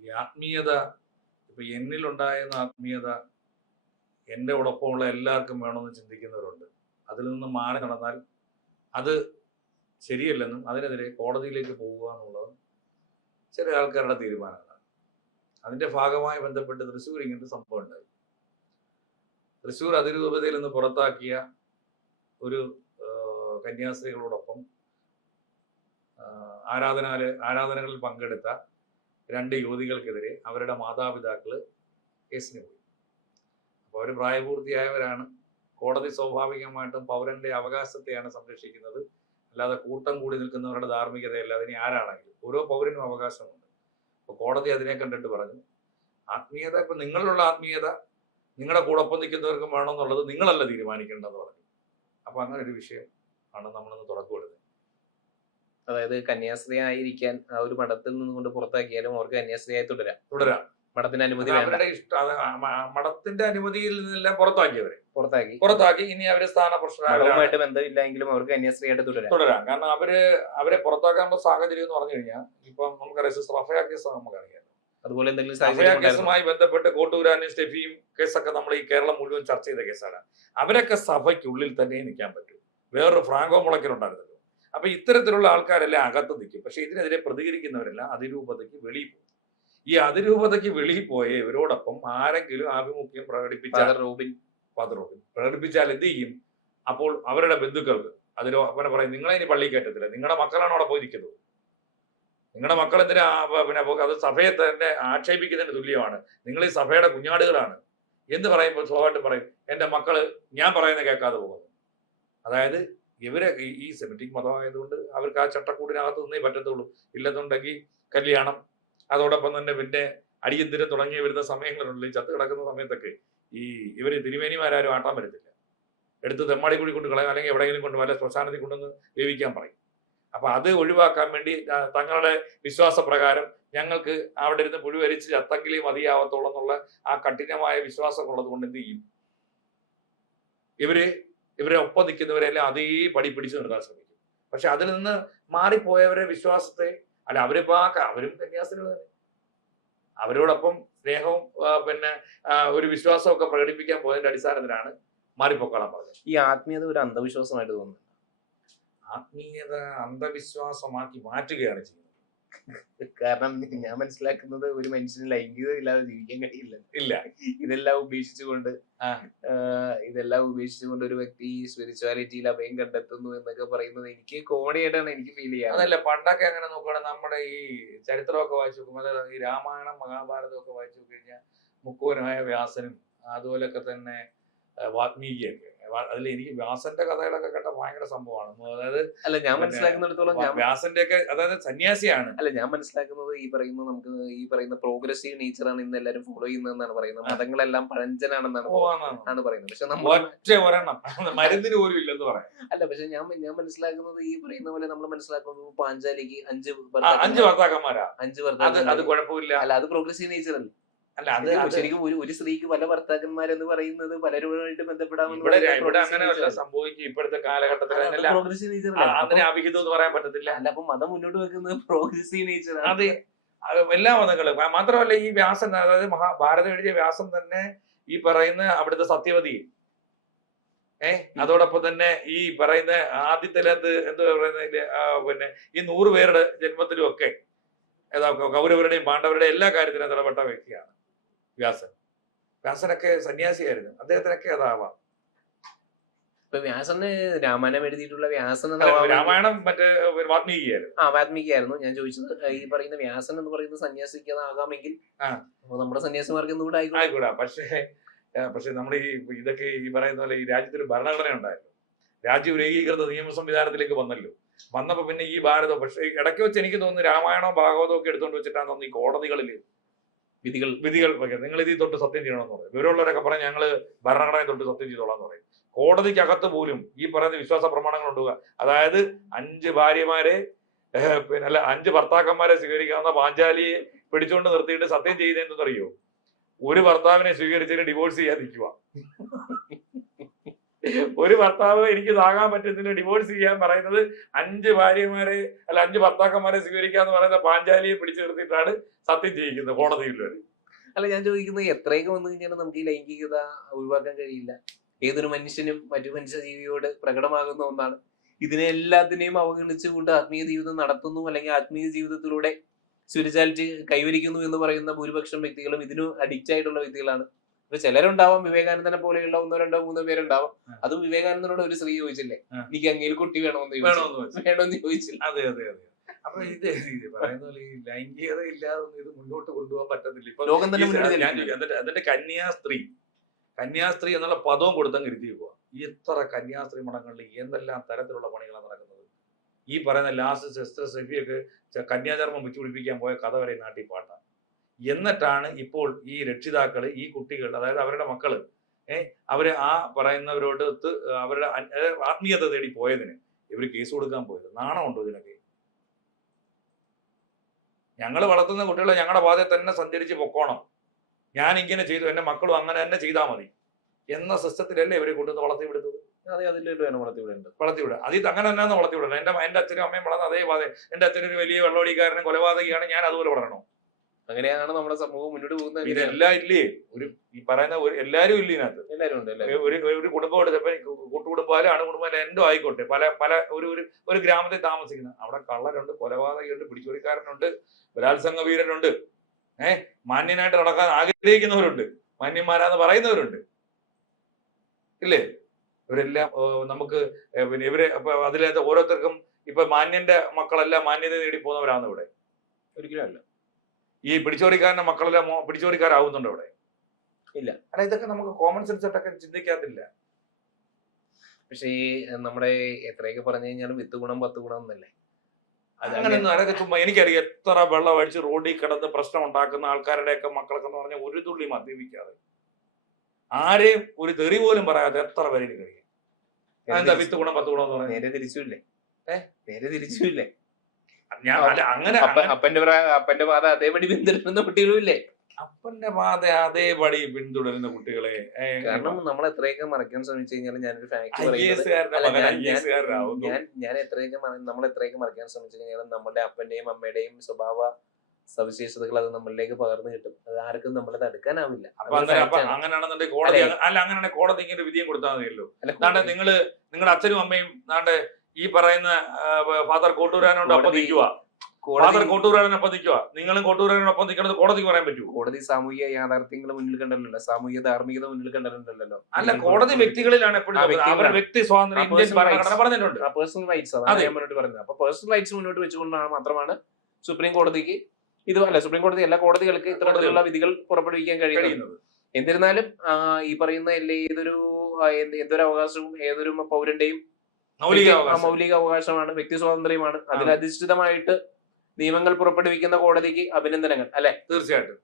ഈ ആത്മീയത ഇപ്പൊ എന്നിലുണ്ടായിരുന്ന ആത്മീയത എൻ്റെ ഒപ്പമുള്ള എല്ലാവർക്കും വേണമെന്ന് ചിന്തിക്കുന്നവരുണ്ട്. അതിൽ നിന്ന് മാറി നടന്നാൽ അത് ശരിയല്ലെന്നും അതിനെതിരെ കോടതിയിലേക്ക് പോവുക എന്നുള്ളത് ചില ആൾക്കാരുടെ തീരുമാനങ്ങളാണ്. അതിന്റെ ഭാഗമായി ബന്ധപ്പെട്ട് തൃശ്ശൂർ ഇങ്ങനത്തെ സംഭവം ഉണ്ടായി. തൃശ്ശൂർ അതിരൂപതയിൽ നിന്ന് പുറത്താക്കിയ ഒരു കന്യാസ്ത്രീകളോടൊപ്പം ആരാധനകളിൽ പങ്കെടുത്ത 2 യുവതികൾക്കെതിരെ അവരുടെ മാതാപിതാക്കൾ കേസിന് പോയി. അപ്പോൾ അവർ പ്രായപൂർത്തിയായവരാണ്. കോടതി സ്വാഭാവികമായിട്ടും പൗരന്റെ അവകാശത്തെയാണ് സംരക്ഷിക്കുന്നത്, അല്ലാതെ കൂട്ടം കൂടി നിൽക്കുന്നവരുടെ ധാർമ്മികതയല്ല. അതിന് ആരാണെങ്കിലും ഓരോ പൗരനും അവകാശമുണ്ട്. അപ്പോൾ കോടതി അതിനെ കണ്ടിട്ട് പറഞ്ഞു, ആത്മീയത ഇപ്പൊ നിങ്ങളിലുള്ള ആത്മീയത നിങ്ങളുടെ കൂടെ ഒപ്പം നിൽക്കുന്നവർക്കും വേണമെന്നുള്ളത് നിങ്ങളല്ല തീരുമാനിക്കേണ്ടതെന്ന് പറഞ്ഞു. അപ്പൊ അങ്ങനെ ഒരു വിഷയം ആണ് നമ്മളിന്ന് തുറക്കുകൊടുത്തത്. അതായത് കന്യാസ്ത്രീ ആയിരിക്കാൻ ആ ഒരു മഠത്തിൽ നിന്നുകൊണ്ട് പുറത്താക്കിയാലും അവർക്ക് കന്യാസ്ത്രീയായി തുടരാം. മഠത്തിന്റെ അനുമതി അവരുടെ ഇഷ്ടം. മഠത്തിന്റെ അനുമതിയിൽ നിന്നെല്ലാം പുറത്താക്കി ഇനി അവര് സ്ഥാനപ്രശ്നമായിട്ട് ബന്ധമില്ലെങ്കിലും അവർക്ക് കന്യാസ്ത്രീയായിട്ട് തുടരാം. കാരണം അവരെ പുറത്താക്കാനുള്ള സാഹചര്യം എന്ന് പറഞ്ഞു കഴിഞ്ഞാൽ ഇപ്പൊ നമുക്കറിയാം, സിസ്റ്റർ അഫയ കേസ് നമുക്കറിയാം. അതുപോലെ അഫയ കേസുമായി ബന്ധപ്പെട്ട് കോട്ടൂരാനും സ്റ്റെഫിയും കേസൊക്കെ നമ്മൾ ഈ കേരളം മുഴുവൻ ചർച്ച ചെയ്ത കേസാണ്. അവരൊക്കെ സഭയ്ക്കുള്ളിൽ തന്നെ നിൽക്കാൻ പറ്റും. വേറൊരു ഫ്രാങ്കോ മുളയ്ക്കലുണ്ടായിരുന്നല്ലോ. അപ്പൊ ഇത്തരത്തിലുള്ള ആൾക്കാരെല്ലാം അകത്ത് നിൽക്കും. പക്ഷെ ഇതിനെതിരെ പ്രതികരിക്കുന്നവരെല്ലാം അതിരൂപതയ്ക്ക് വെളിയിൽ പോകും. ഈ അതിരൂപതയ്ക്ക് വെളിയിൽ പോയ ഇവരോടൊപ്പം ആരെങ്കിലും ആഭിമുഖ്യം പ്രകടിപ്പിച്ചാൽ എന്ത് ചെയ്യും? അപ്പോൾ അവരുടെ ബന്ധുക്കൾക്ക് അതിലോ അവനെ പറയും, നിങ്ങളെ ഇനി പള്ളി കയറ്റത്തില്ല, നിങ്ങളുടെ മക്കളാണ് അവിടെ പോയി നിൽക്കുന്നത്, നിങ്ങളുടെ മക്കൾ എന്തിനാ പിന്നെ അത് സഭയെ തന്നെ ആക്ഷേപിക്കുന്നതിന് തുല്യമാണ്, നിങ്ങൾ ഈ സഭയുടെ കുഞ്ഞാടുകളാണ് എന്ന് പറയുമ്പോൾ സ്വാഭാവികം പറയും, എൻ്റെ മക്കള് ഞാൻ പറയുന്നത് കേൾക്കാതെ പോകുന്നു. അതായത് ഇവരെ ഈ സെമിറ്റിക് മതമായതുകൊണ്ട് അവർക്ക് ആ ചട്ടക്കൂടിനകത്ത് നിന്നേ പറ്റത്തുള്ളൂ. ഇല്ലെന്നുണ്ടെങ്കിൽ കല്യാണം, അതോടൊപ്പം തന്നെ പിന്നെ അടിയന്തിരം തുടങ്ങി വരുന്ന സമയങ്ങളുണ്ടല്ലോ, ഈ ചത്ത് കിടക്കുന്ന സമയത്തൊക്കെ ഈ ഇവര് തിരുമേനിമാരും ആട്ടാൻ പറ്റത്തില്ല, എടുത്ത് തെമ്മാടി കൂടി കൊണ്ട് കളയാം, അല്ലെങ്കിൽ എവിടെയെങ്കിലും കൊണ്ട് വല്ല ശ്മശാനത്തിൽ കൊണ്ടുവന്ന് വേവിക്കാൻ പറയും. അപ്പൊ അത് ഒഴിവാക്കാൻ വേണ്ടി തങ്ങളുടെ വിശ്വാസപ്രകാരം ഞങ്ങൾക്ക് അവിടെ ഇരുന്ന് പുഴുവരിച്ച് ചത്തെങ്കിലേ മതിയാവത്തുള്ളൂ എന്നുള്ള ആ കഠിനമായ വിശ്വാസം ഉള്ളത് കൊണ്ട് എന്ത് ചെയ്യും? ഇവരെ ഒപ്പം നിൽക്കുന്നവരെല്ലാം അതേ പടി പിടിച്ചു നിർത്താൻ ശ്രമിക്കും. പക്ഷെ അതിൽ നിന്ന് മാറിപ്പോയവരെ വിശ്വാസത്തെ അല്ല, അവരും കന്യാസ്ത്രീകൾ തന്നെ, അവരോടൊപ്പം സ്നേഹവും പിന്നെ ഒരു വിശ്വാസമൊക്കെ പ്രകടിപ്പിക്കാൻ പോയതിന്റെ അടിസ്ഥാനത്തിലാണ് മാറിപ്പോക്കളാൻ പറഞ്ഞത്. ഈ ആത്മീയത ഒരു അന്ധവിശ്വാസമായിട്ട് തോന്നുന്നു. ആത്മീയത അന്ധവിശ്വാസമാക്കി മാറ്റുകയാണ് ചെയ്യുന്നത്. കാരണം ഞാൻ മനസ്സിലാക്കുന്നത് ഒരു മനുഷ്യന് ലൈംഗികത ഇല്ലാതെ ജീവിക്കാൻ കഴിയില്ല. ഇതെല്ലാം ഉപേക്ഷിച്ചുകൊണ്ട് ഒരു വ്യക്തി സ്പിരിച്വാലിറ്റിയിൽ അഭയം കണ്ടെത്തുന്നു എന്നൊക്കെ പറയുന്നത് എനിക്ക് കോമഡിയായിട്ടാണ് എനിക്ക് ഫീൽ ചെയ്യാറ്. അതല്ല, പണ്ടൊക്കെ അങ്ങനെ നോക്കുകയാണെങ്കിൽ നമ്മുടെ ഈ ചരിത്രമൊക്കെ വായിച്ചു നോക്കുമ്പോൾ, അതായത് ഈ രാമായണം മഹാഭാരതം ഒക്കെ വായിച്ചു നോക്കിക്കഴിഞ്ഞാൽ മുക്കുവനായ വ്യാസനും അതുപോലൊക്കെ തന്നെ വാൽമീകിയൊക്കെ, അതിൽ എനിക്ക് വ്യാസന്റെ കഥകളൊക്കെ കേട്ട ഭയങ്കര സംഭവമാണ്. അതായത് അല്ല, ഞാൻ മനസ്സിലാക്കുന്നിടത്തോളം വ്യാസന്റെ ഒക്കെ അതായത് സന്യാസിയാണ്. അല്ല, ഞാൻ മനസ്സിലാക്കുന്നത് ഈ പറയുന്ന പ്രോഗ്രസീവ് നേച്ചറാണ് ഇന്ന് എല്ലാവരും ഫോളോ ചെയ്യുന്നതെന്നാണ് പറയുന്നത്. മതങ്ങളെല്ലാം പഴഞ്ചനാണെന്നാണ് പറയുന്നത്. പക്ഷെ മരുന്നിന് പോലും ഇല്ലെന്ന് പറയാം. അല്ല, പക്ഷെ ഞാൻ മനസ്സിലാക്കുന്നത് ഈ പറയുന്ന പോലെ നമ്മൾ മനസ്സിലാക്കുന്നത് പാഞ്ചാലിക്ക് 5 ഭർത്താക്കന്മാരാ. അത് കുഴപ്പമില്ല. അല്ല, അത് പ്രോഗ്രസീവ് നേച്ചർ അല്ല. അല്ല, അത് ശരിക്കും ഒരു സ്ത്രീക്ക് പല ഭർത്താക്കന്മാരെന്ന് പറയുന്നത് പലരുമായിട്ട് ബന്ധപ്പെടാമെന്ന് ഇവിടെ അങ്ങനെയല്ല സംഭവിക്കും. ഇപ്പോഴത്തെ കാലഘട്ടത്തിൽ അതിനെ അവിഹിതം എന്ന് പറയാൻ പറ്റത്തില്ല. അല്ല, അപ്പൊ മതം മുന്നോട്ട് വെക്കുന്നത് പ്രോഗ്രസീവ് നേച്ചർ. അതെ, എല്ലാ മതങ്ങളും മാത്രമല്ല. ഈ വ്യാസൻ, അതായത് മഹാഭാരതം എഴുതിയ വ്യാസം തന്നെ ഈ പറയുന്ന അവിടുത്തെ സത്യവതി, അതോടൊപ്പം തന്നെ ഈ പറയുന്ന ആദ്യത്തിലത് എന്താ പറയുന്നതില് പിന്നെ ഈ 100 പേരുടെ ജന്മത്തിലും ഒക്കെ കൗരവരുടെയും പാണ്ഡവരുടെയും എല്ലാ കാര്യത്തിലും ഇടപെട്ട വ്യക്തിയാണ് വ്യാസനൊക്കെ സന്യാസിയായിരുന്നു. അദ്ദേഹത്തിനൊക്കെ അതാവാം. വ്യാസന് രാമായണം എഴുതിയിട്ടുള്ള രാമായണം മറ്റേ വാൽമീകിയായിരുന്നു. ഞാൻ ചോദിച്ചത് ഈ പറയുന്ന വ്യാസൻ എന്ന് പറയുന്ന സന്യാസിക്ക് അതാകാമെങ്കിൽ നമ്മുടെ സന്യാസിമാർക്ക് എന്തുകൂടെ ആയിക്കൂടാ. പക്ഷെ നമ്മുടെ ഇതൊക്കെ ഈ പറയുന്ന പോലെ ഈ രാജ്യത്തിൽ ഭരണഘടന ഉണ്ടായിരുന്നു. രാജ്യം ഒരു ഏകീകൃത നിയമ സംവിധാനത്തിലേക്ക് വന്നപ്പോ പിന്നെ ഈ ഭാരതം, പക്ഷെ ഇടയ്ക്ക് വെച്ച് എനിക്ക് തോന്നുന്നു രാമായണവും ഭാഗവതവും ഒക്കെ എടുത്തുകൊണ്ട് വെച്ചിട്ടാണ് തോന്നുന്നു ഈ കോടതികളിൽ വിധികൾ നിങ്ങൾ ഇതിൽ തൊട്ട് സത്യം ചെയ്യണമെന്ന് പറയും. ഇവരുള്ളവരൊക്കെ പറഞ്ഞ് ഞങ്ങള് ഭരണഘടനയെ തൊട്ട് സത്യം ചെയ്തോളാന്ന് പറയും. കോടതിക്കകത്ത് പോലും ഈ പറയുന്ന വിശ്വാസ പ്രമാണങ്ങൾ ഉണ്ടാവുക. അതായത് 5 ഭാര്യമാരെ പിന്നെ 5 ഭർത്താക്കന്മാരെ സ്വീകരിക്കാവുന്ന പാഞ്ചാലിയെ പിടിച്ചുകൊണ്ട് നിർത്തിയിട്ട് സത്യം ചെയ്യുന്നതെന്നറിയോ? ഒരു ഭർത്താവിനെ സ്വീകരിച്ചിട്ട് ഡിവോഴ്സ് ചെയ്യാതിരിക്കുക. ഒരു ഭർത്താവ് എനിക്ക് താങ്ങാൻ പറ്റത്തില്ല ഡിവോഴ്സ് ചെയ്യാൻ പറയുന്നത് 5 ഭാര്യമാരെ അല്ല 5 ഭർത്താക്കന്മാരെ സ്വീകരിക്കാന്ന് പറയുന്ന പാഞ്ചാലിയെ പിടിച്ചു നിർത്തിയിട്ടാണ് സത്യം ചെയ്യിക്കുന്നത് കോടതിയിൽ വരെ. അല്ല ഞാൻ ചോദിക്കുന്നത് എത്രയൊക്കെ വന്നു കഴിഞ്ഞാൽ നമുക്ക് ഈ ലൈംഗികത ഒഴിവാക്കാൻ കഴിയില്ല. ഏതൊരു മനുഷ്യനും മറ്റു മനുഷ്യ ജീവിയോട് പ്രകടമാകുന്ന ഒന്നാണ്. ഇതിനെ എല്ലാത്തിനെയും അവഗണിച്ചുകൊണ്ട് ആത്മീയ ജീവിതം നടത്തുന്നു, അല്ലെങ്കിൽ ആത്മീയ ജീവിതത്തിലൂടെ സ്പിരിച്വാലിറ്റി കൈവരിക്കുന്നു എന്ന് പറയുന്ന ഭൂരിപക്ഷം വ്യക്തികളും ഇതിന് അഡിക്റ്റ് ആയിട്ടുള്ള വ്യക്തികളാണ്. ഇപ്പൊ ചിലരുണ്ടാവാം, വിവേകാനന്ദനെ പോലെയുള്ള 1, 2, 3 പേരുണ്ടാവാം. അതും വിവേകാനന്ദനോട് ഒരു സ്ത്രീ ചോദിച്ചില്ലേ, എനിക്ക് അങ്ങയിൽ കുട്ടി വേണമെന്ന് ചോദിച്ചില്ല. അതെ അതെ അതെ. അപ്പൊ ഇത് പറയുന്ന പോലെ ഈ ലൈംഗികത ഇല്ലാതെ ഇത് മുന്നോട്ട് കൊണ്ടുപോകാൻ പറ്റത്തില്ല. ഇപ്പൊ ലോകം തന്നെ എന്നിട്ട് കന്യാസ്ത്രീ എന്നുള്ള പദവും കൊടുത്തങ്ങ് ഇരുത്തി പോവാ. എത്ര കന്യാസ്ത്രീ മഠങ്ങളിൽ എന്തെല്ലാം തരത്തിലുള്ള പണികളാണ് നടക്കുന്നത്. ഈ പറയുന്ന ലാസ്റ്റ് സിസ്റ്റർ സെഫിയൊക്കെ കന്യാധർമ്മം വെച്ച് പിടിപ്പിക്കാൻ പോയ കഥ വരെ നാട്ടിൽ പാട്ടാണ്. എന്നിട്ടാണ് ഇപ്പോൾ ഈ രക്ഷിതാക്കള് ഈ കുട്ടികൾ, അതായത് അവരുടെ മക്കള് അവര് ആ പറയുന്നവരോട് അവരുടെ ആത്മീയത തേടി പോയതിന് ഇവര് കേസ് കൊടുക്കാൻ പോയത്. നാണമുണ്ടോ ഇതിനൊക്കെ? ഞങ്ങൾ വളർത്തുന്ന കുട്ടികളെ ഞങ്ങളുടെ പാതയിൽ തന്നെ സഞ്ചരിച്ച് പൊക്കോണം, ഞാൻ ഇങ്ങനെ ചെയ്തു, എന്റെ മക്കളും അങ്ങനെ തന്നെ ചെയ്താൽ മതി എന്ന സിസ്റ്റത്തിലല്ലേ ഇവരെ കൊണ്ടുവന്ന് വളർത്തിവിടുന്നത്. വളർത്തിവിടുക അതിൽ അങ്ങനെ തന്നെ വളർത്തിവിടണം. എന്റെ അച്ഛനും അമ്മയും വളർന്ന അതേ പാത. എന്റെ അച്ഛനൊരു വലിയ വെള്ളോടിക്കാരനും കൊലപാതകയാണ്, ഞാൻ അതുപോലെ വളരണോ? അങ്ങനെയാണ് നമ്മുടെ സമൂഹം മുന്നോട്ട് പോകുന്നത്. ഇതെല്ലാം ഇല്ലേ? ഈ പറയുന്ന എല്ലാരും ഇല്ല ഇതിനകത്ത്. എല്ലാവരും ഉണ്ട്. ഒരു കുടുംബം എടുത്തപ്പോ കൂട്ടുകുടുംബാലും അണുകുടുംബാലും എന്തോ ആയിക്കോട്ടെ, പല ഒരു ഗ്രാമത്തിൽ താമസിക്കുന്ന അവിടെ കള്ളരുണ്ട്, കൊലപാതകയുണ്ട്, പിടിച്ചുപറിക്കാരനുണ്ട്, ബലാത്സംഗ വീരനുണ്ട്, മാന്യനായിട്ട് നടക്കാൻ ആഗ്രഹിക്കുന്നവരുണ്ട്, മാന്യന്മാരാന്ന് പറയുന്നവരുണ്ട്, ഇല്ലേ? ഇവരെല്ലാം നമുക്ക് പിന്നെ ഇവര് അതിലകത്ത് ഓരോരുത്തർക്കും ഇപ്പൊ മാന്യന്റെ മക്കളെല്ലാം മാന്യത നേടി പോകുന്നവരാണ് ഇവിടെ. ഒരിക്കലും അല്ല. ഈ പിടിച്ചോറിക്കാരന്റെ മക്കളെല്ലാം പിടിച്ചോറിക്കാരാവുന്നുണ്ടോ ഇവിടെ? ഇല്ല. അല്ല, ഇതൊക്കെ നമുക്ക് കോമൺ സെൻസ് ആയിട്ടൊക്കെ ചിന്തിക്കാത്തില്ല. പക്ഷെ ഈ നമ്മുടെ എത്രയൊക്കെ പറഞ്ഞു കഴിഞ്ഞാലും 10 ഗുണം 10 ഗുണം എന്നല്ലേ. അങ്ങനെയൊന്നും അതൊക്കെ ചുമ്മാ. എനിക്കറിയാം എത്ര വെള്ളം അടിച്ച് റോഡിൽ കിടന്ന് പ്രശ്നം ഉണ്ടാക്കുന്ന ആൾക്കാരുടെയൊക്കെ മക്കളൊക്കെ എന്ന് പറഞ്ഞാൽ ഒരു തുള്ളി മദ്യപിക്കാതെ ആരെയും ഒരു തെറി പോലും പറയാതെ എത്ര പേര് എനിക്കറിയാം. എന്താ 10 ഗുണം 10 ഗുണം എന്ന് പറഞ്ഞാൽ? നേരെ തിരിച്ചില്ലേ? നേരെ തിരിച്ചില്ലേ? ഞാൻ അങ്ങനെ അപ്പന്റെ പാത അതേപടി പിന്തുടരുന്ന കുട്ടികളും ഇല്ലേ? അപ്പന്റെ പാത അതേപടി പിന്തുടരുന്ന കുട്ടികളെ. കാരണം നമ്മൾ എത്രയൊക്കെ മറയ്ക്കാൻ ശ്രമിച്ചു കഴിഞ്ഞാൽ ഞാനൊരു ഫാക്ട് ഞാൻ എത്രയൊക്കെ നമ്മൾ എത്രയൊക്കെ മറയ്ക്കാൻ ശ്രമിച്ചു കഴിഞ്ഞാൽ നമ്മളുടെ അപ്പന്റെയും അമ്മയുടെയും സ്വഭാവ സവിശേഷതകൾ അത് നമ്മളിലേക്ക് പകർന്നു കിട്ടും. അത് ആർക്കും നമ്മളെ തടുക്കാനാവില്ല. അങ്ങനെയാണെന്നുണ്ടെങ്കിൽ കോടതി അങ്ങനെയാണെങ്കിൽ കോടതി ഇങ്ങനെ വിധിയും കൊടുത്താൽ മതിയല്ലോ. അതാണ്ട് നിങ്ങളുടെ അച്ഛനും അമ്മയും നാണ്ട് ഈ പറയുന്ന ഫാദർ കോട്ടൂരാനോട് ഒപ്പം നിൽക്കുക, ഫാദർ കോട്ടൂരാനൊപ്പം നിൽക്കുക, നിങ്ങളും കോട്ടൂരാനോടൊപ്പം നിൽക്കുന്നത് കോടതിക്ക് പറയാൻ പറ്റുമോ? കോടതി സാമൂഹിക യാഥാർത്ഥ്യങ്ങൾ മുന്നിൽ കണ്ടല്ലോ, സാമൂഹിക ധാർമ്മികത മുന്നിൽ കണ്ടിട്ടുണ്ടല്ലോ. അല്ല, കോടതി വ്യക്തികളിലാണ് എപ്പോഴും അവരുടെ വ്യക്തി സ്വാതന്ത്ര്യം ഇന്ത്യൻ ഭരണഘടന പറഞ്ഞിട്ടുണ്ട്. പേഴ്സണൽ റൈറ്റ്സ് അതാണ് ഞാൻ മുന്നോട്ട് പറഞ്ഞത്. അപ്പൊ പേഴ്സണൽ റൈറ്റ്സ് മുന്നോട്ട് വെച്ചുകൊണ്ടാണ് മാത്രമാണ് സുപ്രീം കോടതിക്ക് സുപ്രീം കോടതി എല്ലാ കോടതികൾക്ക് ഇത്തരത്തിലുള്ള വിധികൾ പുറപ്പെടുവിക്കാൻ കഴിയുന്നത്. എന്നിരുന്നാലും ഈ പറയുന്ന ഏതൊരു അവകാശവും ഏതൊരു പൗരന്റെയും മൗലിക അവകാശമാണ്, വ്യക്തി സ്വാതന്ത്ര്യമാണ്. അതിലധിഷ്ഠിതമായിട്ട് നിയമങ്ങൾ പുറപ്പെടുവിക്കുന്ന കോടതിക്ക് അഭിനന്ദനങ്ങൾ, അല്ലെ? തീർച്ചയായിട്ടും.